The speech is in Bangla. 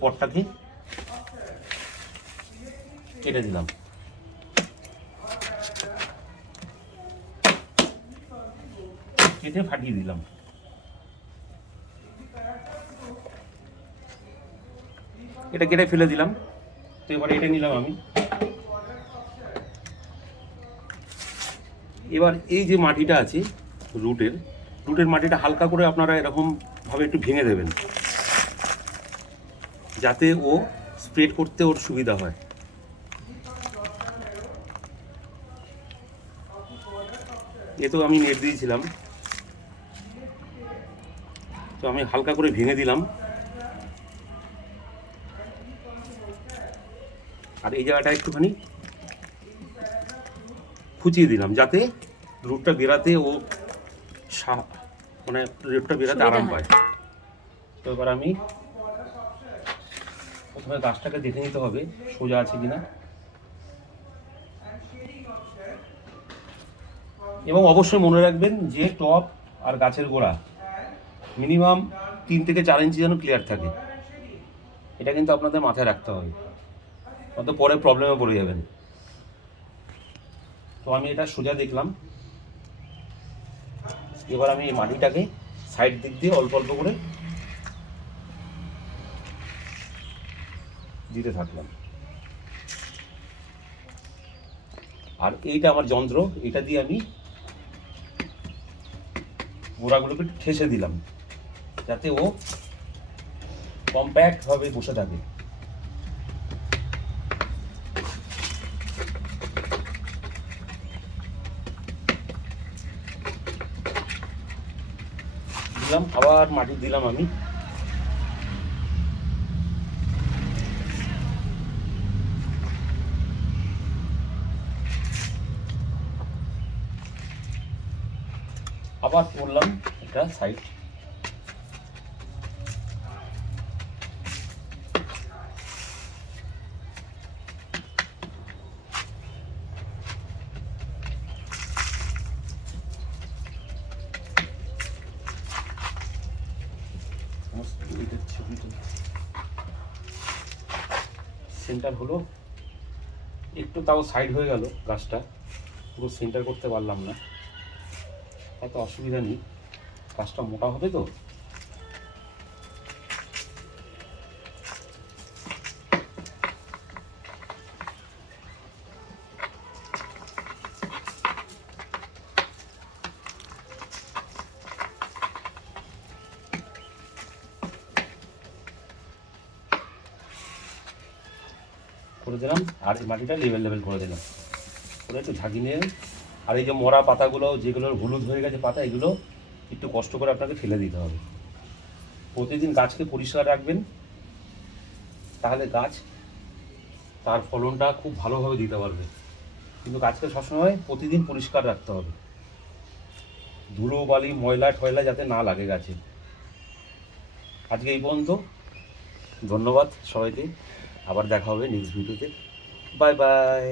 পটটাকে কেটে দিলাম। কেটে ফাটিয়ে দিলাম। এটা কেটে ফেলে দিলাম। তো এবার এটা নিলাম আমি। এবার এই যে মাটিটা আছে রুটের মাটিটা হালকা করে আপনারা এরকমভাবে একটু ভেঙে দেবেন, যাতে ও স্প্রেড করতে ওর সুবিধা হয়। এ তো আমি নেট দিয়েছিলাম, তো আমি হালকা করে ভেঙে দিলাম। আর এই জায়গাটা একটুখানি খুঁচিয়ে দিলাম, যাতে রুটটা বেরাতে ও মানে রুটটা বেরাতে আরাম পায়। তো এবার আমি প্রথমে গাছটাকে দেখে নিতে হবে সোজা আছে কিনা, এবং অবশ্যই মনে রাখবেন যে টপ আর গাছের গোড়া মিনিমাম 3 থেকে 4 ইঞ্চি যেন ক্লিয়ার থাকে। এটা কিন্তু আপনাদের মাথায় রাখতে হবে, অত পরে প্রবলেমে পড়ে যাবেন। তো আমি এটা সোজা দেখলাম। এবার আমি এই মাটিটাকে সাইড দিক দিয়ে অল্প অল্প করে দিতে থাকলাম। আর এইটা আমার যন্ত্র, এটা দিয়ে আমি গোড়াগুলোকে ঠেসে দিলাম, যাতে ও কম্প্যাক্ট ভাবে বসে থাকে। দিলাম, আবার মাটি দিলাম আমি। আবার করলাম একটা সাইড। সেন্টার হলো একটু, তাও সাইড হয়ে গেল গাছটা, পুরো সেন্টার করতে পারলাম না। এত অসুবিধা নেই, গাছটা মোটা হবে তো। করে দিলাম, আর এই মাটিটা লেভেল করে দিলাম, করে একটু ঝাঁকি নিয়ে। আর এই যে মরা পাতাগুলো, যেগুলোর হলুদ হয়ে গেছে পাতা, এগুলো একটু কষ্ট করে আপনাকে ফেলে দিতে হবে। প্রতিদিন গাছকে পরিষ্কার রাখবেন, তাহলে গাছ তার ফলনটা খুব ভালোভাবে দিতে পারবে। কিন্তু গাছকে সবসময় প্রতিদিন পরিষ্কার রাখতে হবে, ধুলো বালি ময়লা টয়লা যাতে না লাগে গাছে। আজকে এই পর্যন্ত, ধন্যবাদ সবাইকে, আবার দেখা হবে নেক্সট ভিডিওতে। Bye bye.